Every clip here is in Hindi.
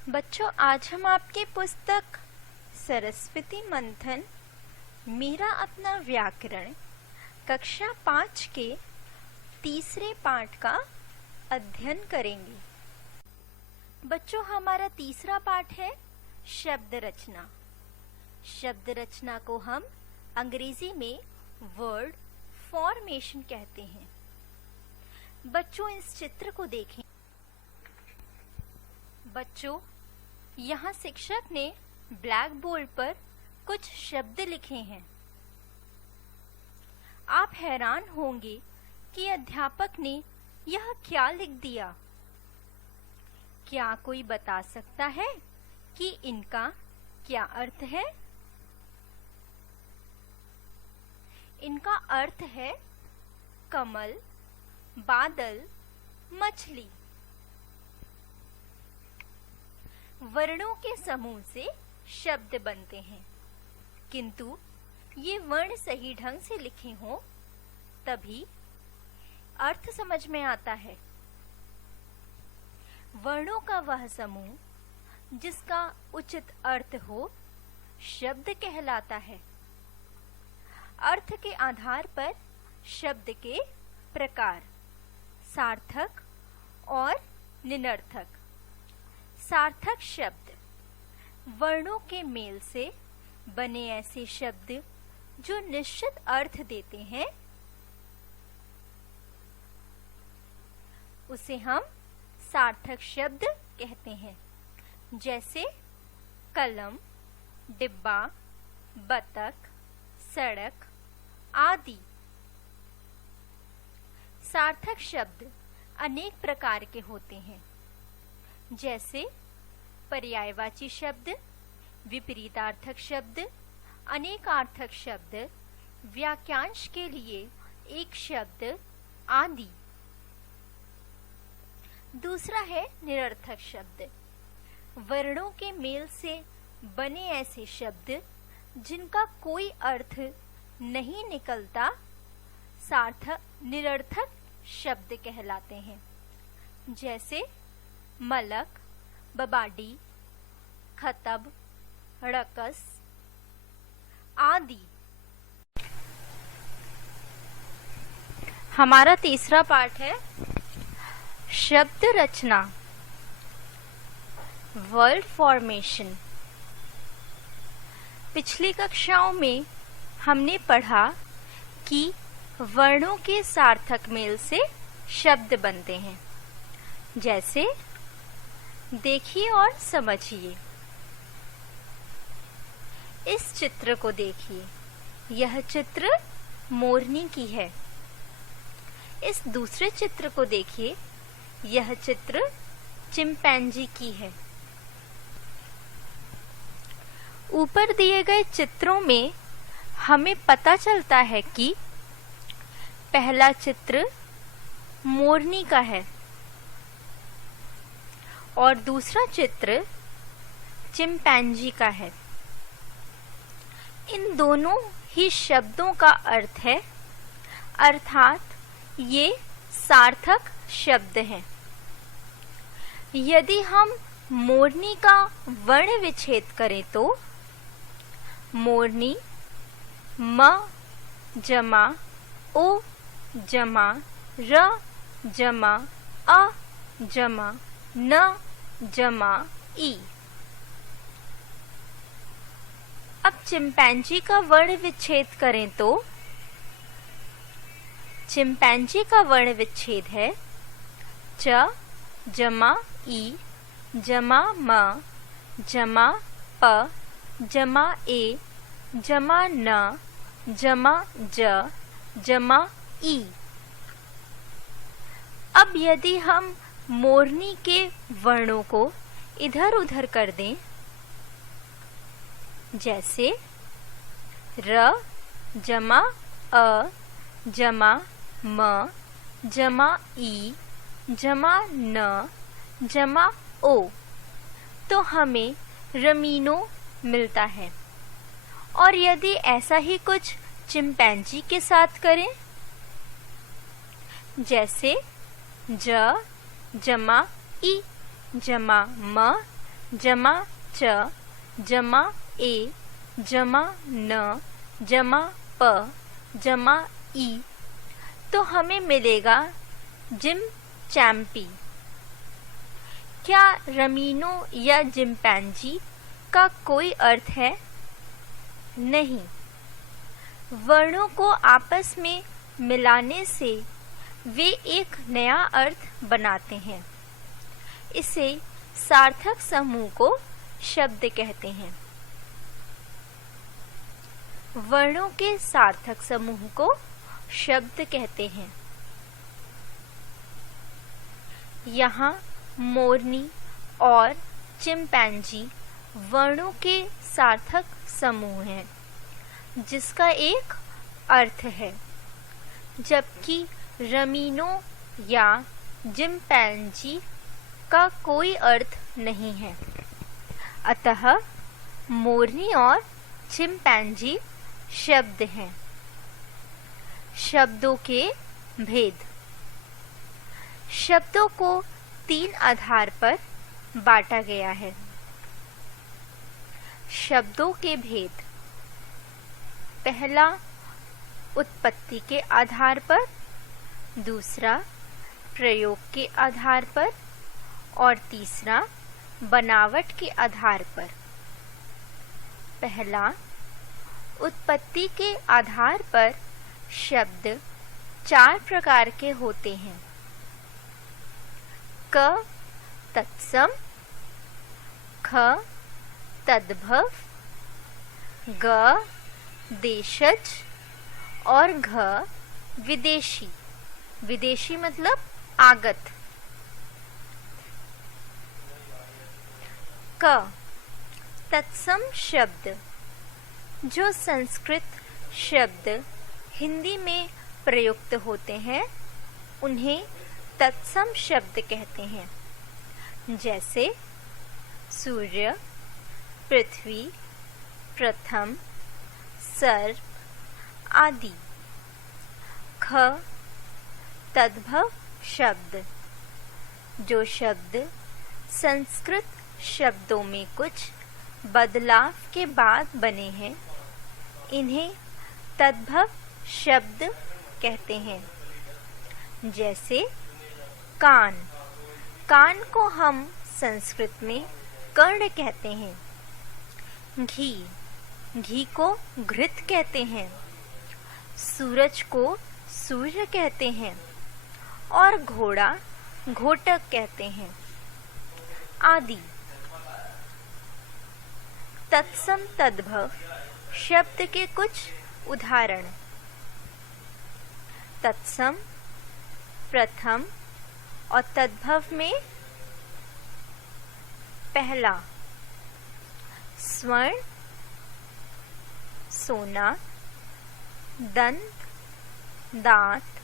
बच्चों, आज हम आपकी पुस्तक सरस्वती मंथन मेरा अपना व्याकरण कक्षा 5 के तीसरे पाठ का अध्ययन करेंगे। बच्चों, हमारा तीसरा पाठ है शब्द रचना। शब्द रचना को हम अंग्रेजी में वर्ड फॉर्मेशन कहते हैं। बच्चों, इस चित्र को देखें। बच्चों, यहाँ शिक्षक ने ब्लैक बोर्ड पर कुछ शब्द लिखे हैं। आप हैरान होंगे कि अध्यापक ने यह क्या लिख दिया। क्या कोई बता सकता है कि इनका क्या अर्थ है? इनका अर्थ है कमल, बादल, मछली। वर्णों के समूह से शब्द बनते हैं, किंतु ये वर्ण सही ढंग से लिखे हों तभी अर्थ समझ में आता है। वर्णों का वह समूह जिसका उचित अर्थ हो शब्द कहलाता है। अर्थ के आधार पर शब्द के प्रकार सार्थक और निरर्थक। सार्थक शब्द वर्णों के मेल से बने ऐसे शब्द जो निश्चित अर्थ देते हैं, उसे हम सार्थक शब्द कहते हैं। जैसे कलम, डिब्बा, बतख, सड़क आदि। सार्थक शब्द अनेक प्रकार के होते हैं, जैसे पर्यायवाची शब्द, विपरीतार्थक शब्द, अनेकार्थक शब्द, वाक्यांश के लिए एक शब्द आदि। दूसरा है निरर्थक शब्द। वर्णों के मेल से बने ऐसे शब्द जिनका कोई अर्थ नहीं निकलता निरर्थक शब्द कहलाते हैं। जैसे मलक, बबाडी, खतब, रकस आदि। हमारा तीसरा पाठ है शब्द रचना, वर्ड फॉर्मेशन। पिछली कक्षाओं में हमने पढ़ा कि वर्णों के सार्थक मेल से शब्द बनते हैं। जैसे देखिए और समझिए। इस चित्र को देखिए, यह चित्र मोरनी की है। इस दूसरे चित्र को देखिए, यह चित्र चिंपैंजी की है। ऊपर दिए गए चित्रों में हमें पता चलता है कि पहला चित्र मोरनी का है और दूसरा चित्र चिंपैंजी का है। इन दोनों ही शब्दों का अर्थ है, अर्थात ये सार्थक शब्द हैं। यदि हम मोरनी का वर्ण विच्छेद करें तो मोरनी म जमा ओ जमा र जमा अ जमा न जमा ई। अब चिंपैंजी का वर्ण विच्छेद करें तो चिंपैंजी का वर्ण विच्छेद है च जमा ई जमा म जमा प जमा ए जमा न जमा ज जमा ई। अब यदि हम मोरनी के वर्णों को इधर उधर कर दें, जैसे र जमा अ जमा म जमा ई जमा न जमा ओ, तो हमें रमीनो मिलता है। और यदि ऐसा ही कुछ चिंपैंजी के साथ करें, जैसे ज जमा ई जमा म जमा च, जमा ए, जमा न, जमा प, जमा ई, तो हमें मिलेगा चिम्पैंजी। क्या रमीनो या चिम्पैंजी का कोई अर्थ है? नहीं। वर्णों को आपस में मिलाने से वे एक नया अर्थ बनाते हैं। इसे सार्थक समूह को शब्द कहते हैं। वर्णों के सार्थक समूह को शब्द कहते हैं। यहाँ मोरनी और चिम्पैंजी वर्णों के सार्थक समूह हैं, जिसका एक अर्थ है, जबकि रमीनो या चिम्पैंजी का कोई अर्थ नहीं है। अतः मोरनी और चिम्पैंजी शब्द हैं। शब्दों के भेद। शब्दों को 3 आधार पर बांटा गया है। शब्दों के भेद। पहला, उत्पत्ति के आधार पर, दूसरा प्रयोग के आधार पर और तीसरा बनावट के आधार पर। पहला, उत्पत्ति के आधार पर शब्द 4 प्रकार के होते हैं। क तत्सम, ख तद्भव, ग देशज और घ विदेशी। विदेशी मतलब आगत। क तत्सम शब्द। जो संस्कृत शब्द हिंदी में प्रयुक्त होते हैं उन्हें तत्सम शब्द कहते हैं, जैसे सूर्य, पृथ्वी, प्रथम, सर्प आदि। ख तद्भव शब्द। जो शब्द संस्कृत शब्दों में कुछ बदलाव के बाद बने हैं, इन्हें तद्भव शब्द कहते हैं, जैसे कान। कान को हम संस्कृत में कर्ण कहते हैं। घी, घी को घृत कहते हैं। सूरज को सूर्य कहते हैं और घोड़ा घोटक कहते हैं आदि। तत्सम तद्भव शब्द के कुछ उदाहरण। तत्सम, प्रथम और तद्भव में पहला स्वर्ण, सोना, दंत, दांत,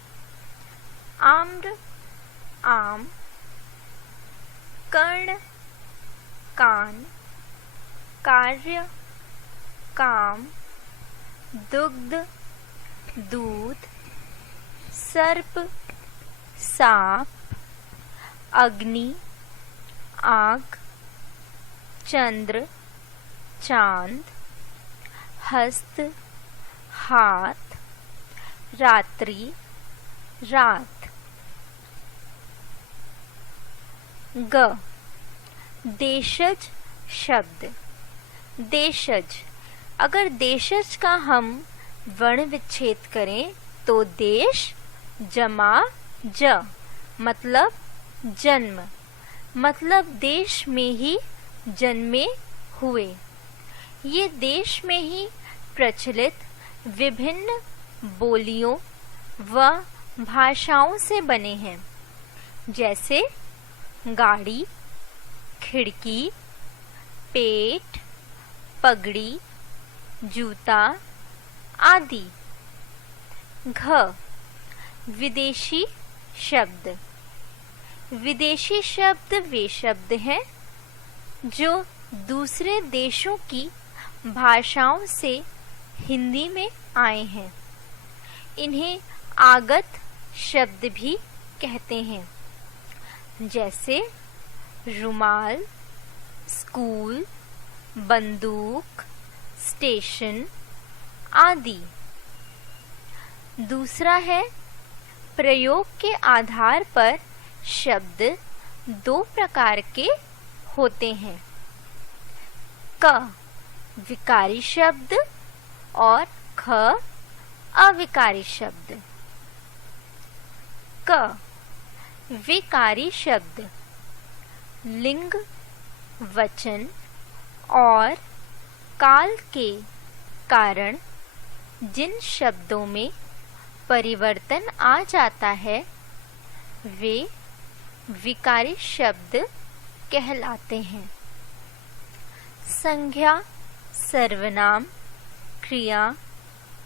आम्र, आम, कर्ण, कान, कार्य, काम, दुग्ध, दूध, सर्प, सांप, अग्नि, आग, चंद्र, चांद, हस्त, हाथ, रात्रि, रात। ग देशज शब्द। देशज, अगर देशज का हम वर्ण विच्छेद करें तो देश जमा ज मतलब जन्म, मतलब देश में ही जन्मे हुए। ये देश में ही प्रचलित विभिन्न बोलियों व भाषाओं से बने हैं, जैसे गाड़ी, खिड़की, पेट, पगड़ी, जूता आदि। घ विदेशी शब्द। विदेशी शब्द वे शब्द हैं जो दूसरे देशों की भाषाओं से हिंदी में आए हैं। इन्हें आगत शब्द भी कहते हैं, जैसे रुमाल, स्कूल, बंदूक, स्टेशन आदि। दूसरा है प्रयोग के आधार पर शब्द दो प्रकार के होते हैं, क विकारी शब्द और ख अविकारी शब्द। क विकारी शब्द लिंग, वचन और काल के कारण जिन शब्दों में परिवर्तन आ जाता है वे विकारी शब्द कहलाते हैं। संज्ञा, सर्वनाम, क्रिया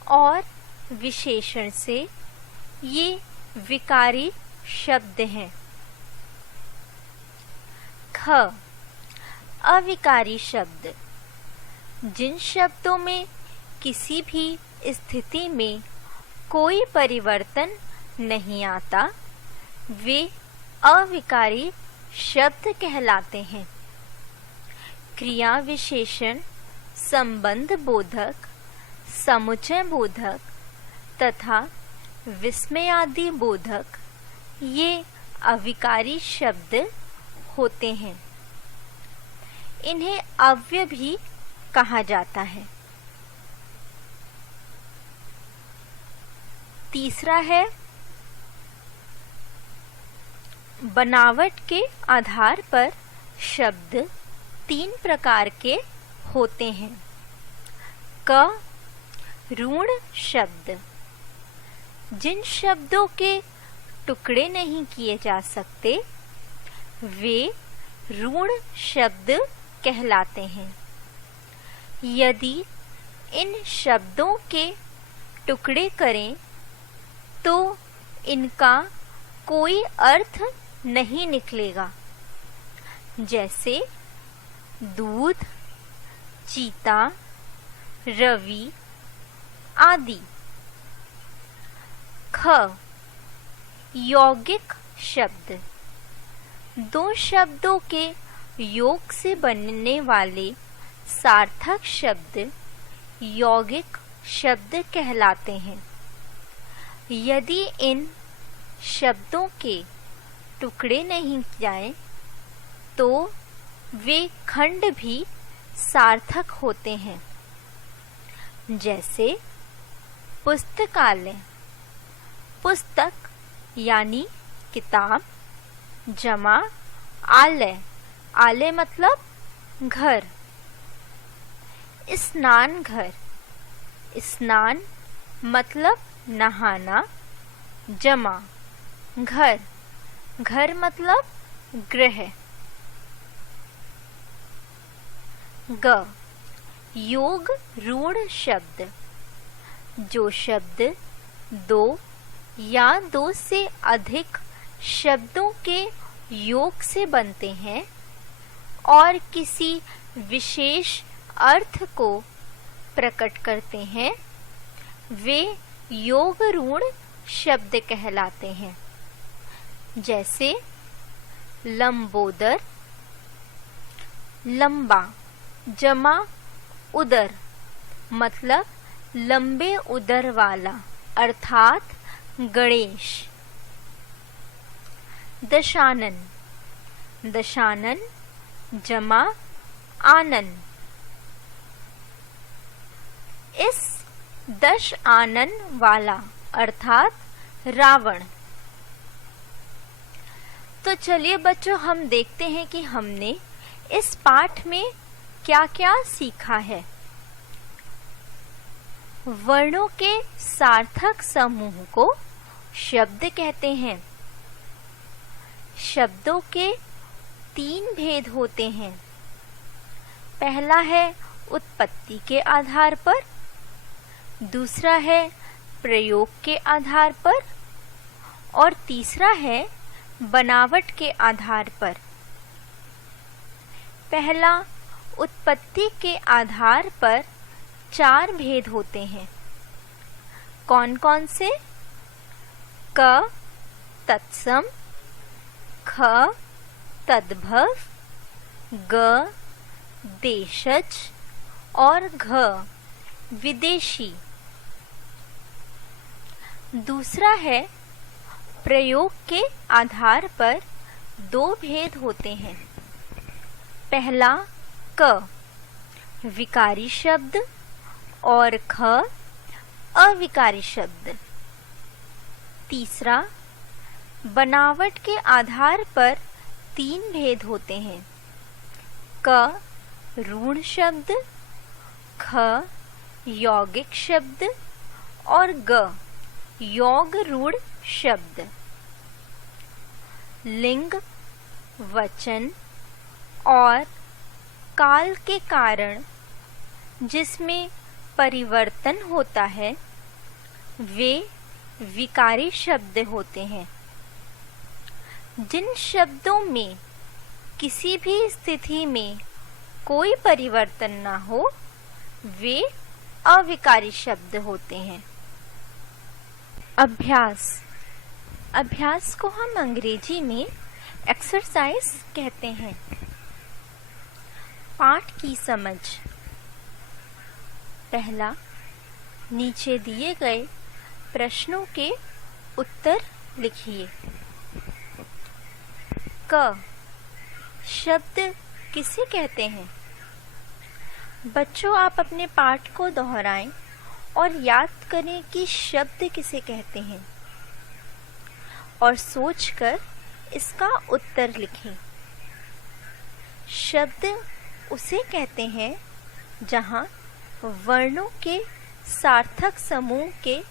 और विशेषण से ये विकारी शब्द हैं। ख अविकारी शब्द जिन शब्दों में किसी भी स्थिति में कोई परिवर्तन नहीं आता वे अविकारी शब्द कहलाते हैं। क्रिया विशेषण संबंध बोधक, समुच्चय बोधक तथा विस्मयादि बोधक ये अविकारी शब्द होते हैं। इन्हें अव्यय भी कहा जाता है। तीसरा है बनावट के आधार पर शब्द तीन प्रकार के होते हैं। क ऋण शब्द जिन शब्दों के टुकड़े नहीं किए जा सकते वे ऋण शब्द कहलाते हैं। यदि इन शब्दों के टुकड़े करें तो इनका कोई अर्थ नहीं निकलेगा, जैसे दूध, चीता, रवि आदि। ख यौगिक शब्द दो शब्दों के योग से बनने वाले सार्थक शब्द यौगिक शब्द कहलाते हैं। यदि इन शब्दों के टुकड़े नहीं जाएं तो वे खंड भी सार्थक होते हैं, जैसे पुस्तकालय पुस्तक यानी किताब जमा आलय, आलय मतलब घर। स्नान घर, स्नान मतलब नहाना, जमा घर, घर मतलब गृह। ग योग ऋण शब्द जो शब्द दो या दो से अधिक शब्दों के योग से बनते हैं और किसी विशेष अर्थ को प्रकट करते हैं वे योग ऋण शब्द कहलाते हैं। जैसे लंबोदर, लंबा जमा उदर मतलब लंबे उदर वाला अर्थात गणेश। दशानन, दशानन जमा आनन। इस दश आनन वाला अर्थात रावण। तो चलिए बच्चों हम देखते हैं कि हमने इस पाठ में क्या क्या सीखा है। वर्णों के सार्थक समूह को शब्द कहते हैं। शब्दों के तीन भेद होते हैं। पहला है उत्पत्ति के आधार पर, दूसरा है प्रयोग के आधार पर और तीसरा है बनावट के आधार पर। पहला उत्पत्ति के आधार पर चार भेद होते हैं। कौन कौन से? क तत्सम, ख तद्भव, ग देशज और घ विदेशी। दूसरा है प्रयोग के आधार पर दो भेद होते हैं। पहला क विकारी शब्द और ख अविकारी शब्द। तीसरा बनावट के आधार पर तीन भेद होते हैं। क ऋण शब्द, ख यौगिक शब्द और ग योग ऋण शब्द। लिंग, वचन और काल के कारण जिसमें परिवर्तन होता है वे विकारी शब्द होते हैं। जिन शब्दों में किसी भी स्थिति में कोई परिवर्तन ना हो वे अविकारी शब्द होते हैं। अभ्यास को हम अंग्रेजी में एक्सरसाइज कहते हैं। पाठ की समझ। पहला, नीचे दिए गए प्रश्नों के उत्तर लिखिए। क शब्द किसे कहते हैं? बच्चों, आप अपने पाठ को दोहराएं और याद करें कि शब्द किसे कहते हैं और सोचकर इसका उत्तर लिखें। शब्द उसे कहते हैं जहां वर्णों के सार्थक समूह के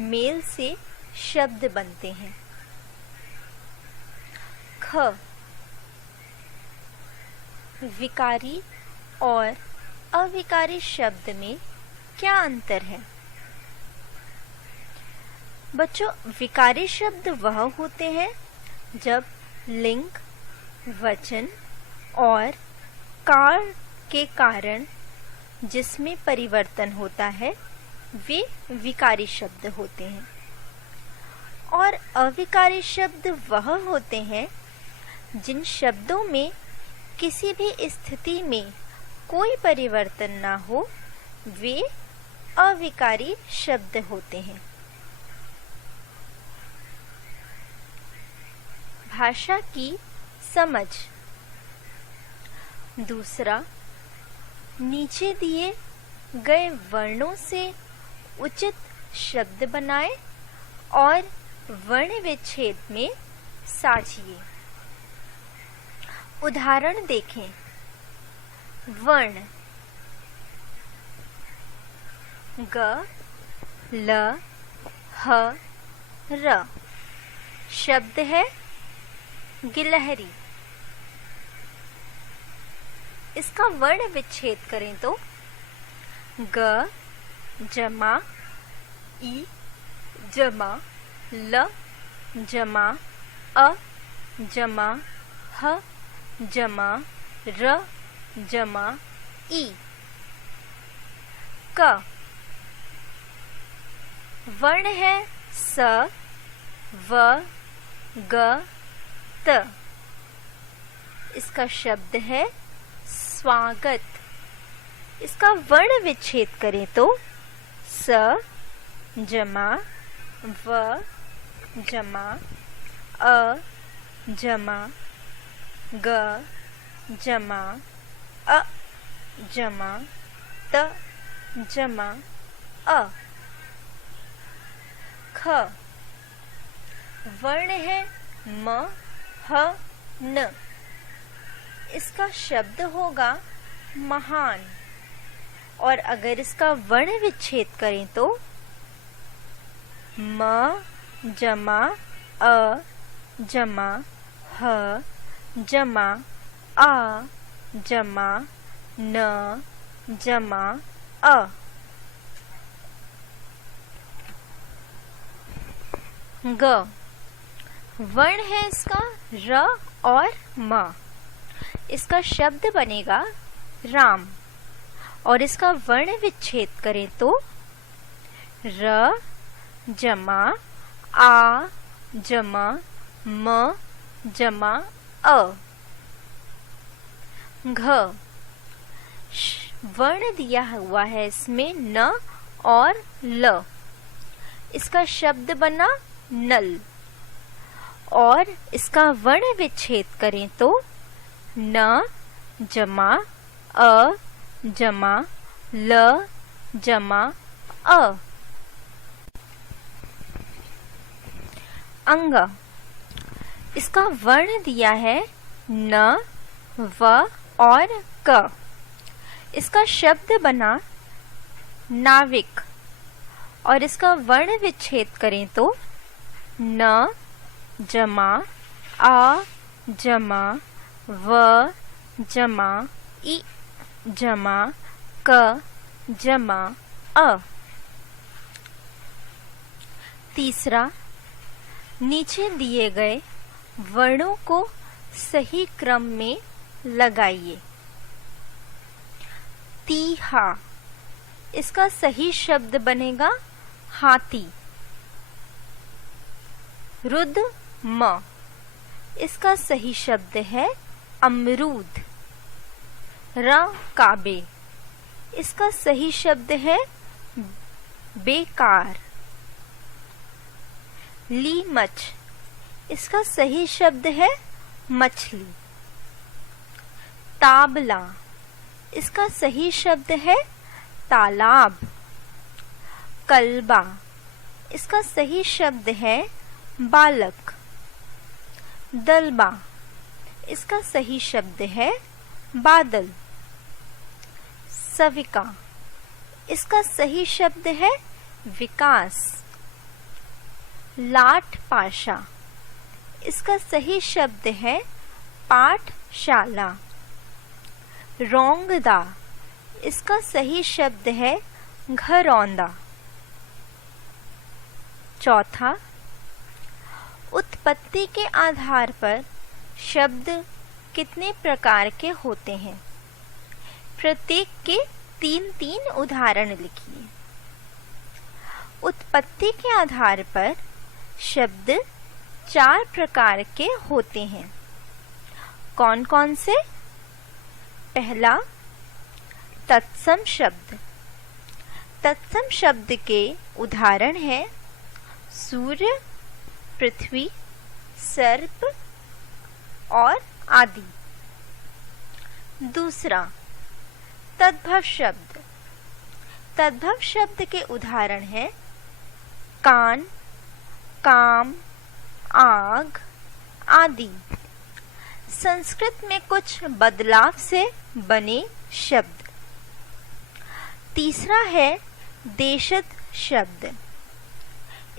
मेल से शब्द बनते हैं। ख विकारी और अविकारी शब्द में क्या अंतर है? बच्चों, विकारी शब्द वह होते हैं जब लिंग, वचन और काल के कारण जिसमें परिवर्तन होता है वे विकारी शब्द होते हैं। और अविकारी शब्द वह होते हैं जिन शब्दों में किसी भी स्थिति में कोई परिवर्तन ना हो वे अविकारी शब्द होते हैं। भाषा की समझ। दूसरा, नीचे दिए गए वर्णों से उचित शब्द बनाएं और वर्ण विच्छेद में साजिए। उदाहरण देखें। वर्ण ग, ल, ह, र। शब्द है गिलहरी। इसका वर्ण विच्छेद करें तो ग जमा ई जमा ल जमा अ जमा ह जमा र जमा ई। क वर्ण है स व ग त। इसका शब्द है स्वागत। इसका वर्ण विच्छेद करें तो स जमा व जमा अ जमा ग जमा अ जमा त जमा अ। ख वर्ण है म ह न। इसका शब्द होगा महान और अगर इसका वर्ण विच्छेद करें तो म जमा अ जमा ह जमा आ जमा न जमा अ। ग वर्ण है इसका र और म। इसका शब्द बनेगा राम और इसका वर्ण विच्छेद करें तो र जमा आ जमा म जमा अ। घ वर्ण दिया हुआ है इसमें न और ल। इसका शब्द बना नल, और इसका वर्ण विच्छेद करें तो न जमा अ जमा ल जमा अ। अंग, इसका वर्ण दिया है न व और क। इसका शब्द बना नाविक, और इसका वर्ण विच्छेद करें तो न जमा आ जमा व जमा इ जमा क जमा अ। तीसरा, नीचे दिए गए वर्णों को सही क्रम में लगाइए। तीहा, इसका सही शब्द बनेगा हाथी। रुद्र म, इसका सही शब्द है अमरूद। र काबे, इसका सही शब्द है बेकार। ली मच, इसका सही शब्द है मछली। ताबला, इसका सही शब्द है तालाब। कल्बा, इसका सही शब्द है बालक। दलबा, इसका सही शब्द है बादल। सविका, इसका सही शब्द है विकास। लाठ पाशा, इसका सही शब्द है पाठशाला। रोंगदा, इसका सही शब्द है घरौंदा। चौथा, उत्पत्ति के आधार पर शब्द कितने प्रकार के होते हैं? प्रत्येक के 3-3 उदाहरण लिखिए। उत्पत्ति के आधार पर शब्द 4 प्रकार के होते हैं। कौन कौन से? पहला, तत्सम शब्द। तत्सम शब्द के उदाहरण हैं सूर्य, पृथ्वी, सर्प और आदि। दूसरा, तद्भव शब्द। तद्भव शब्द के उदाहरण हैं कान, काम, आग आदि। संस्कृत में कुछ बदलाव से बने शब्द। तीसरा है देशज शब्द।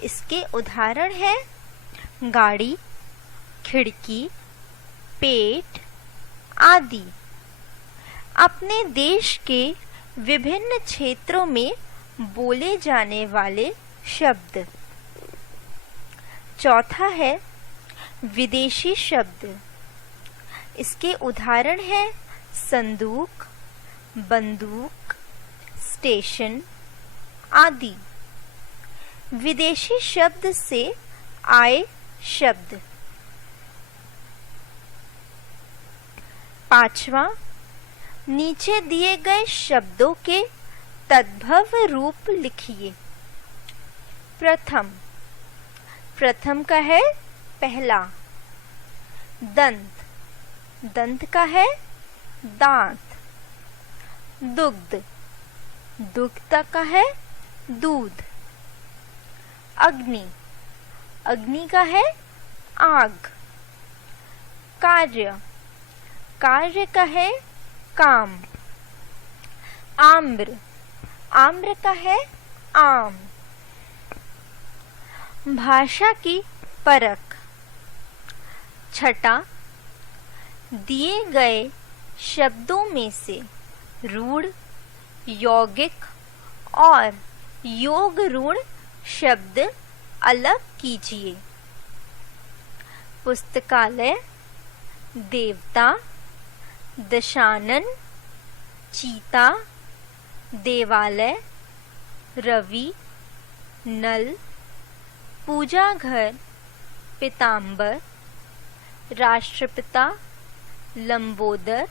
इसके उदाहरण हैं गाड़ी, खिड़की, पेट आदि। अपने देश के विभिन्न क्षेत्रों में बोले जाने वाले शब्द। चौथा है विदेशी शब्द। इसके उदाहरण हैं संदूक, बंदूक, स्टेशन आदि। विदेशी शब्द से आए शब्द। पांचवा, नीचे दिए गए शब्दों के तद्भव रूप लिखिए। प्रथम का है पहला। दंत, दंत का है दांत। दुग्ध, दुग्ध का है दूध। अग्नि, अग्नि का है आग। कार्य, कार्य का है काम। आम्र, आम्र का है आम। भाषा की परख। छठा, दिए गए शब्दों में से रूढ़, यौगिक और योग रूढ़ शब्द अलग कीजिए। पुस्तकालय, देवता, दशानन, चीता, देवालय, रवि, नल, पूजा घर, पीतांबर, राष्ट्रपिता, लंबोदर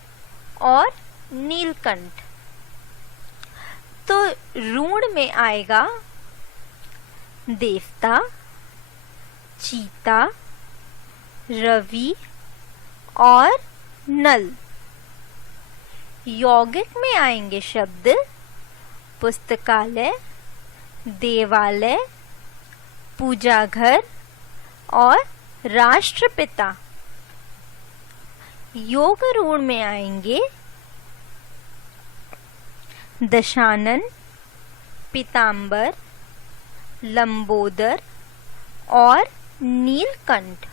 और नीलकंठ। तो ऋण में आएगा देवता, चीता, रवि और नल। यौगिक में आएंगे शब्द पुस्तकालय, देवालय, पूजा घर और राष्ट्रपिता। योग ऋण में आएंगे दशानन, पीतांबर, लंबोदर और नीलकंठ।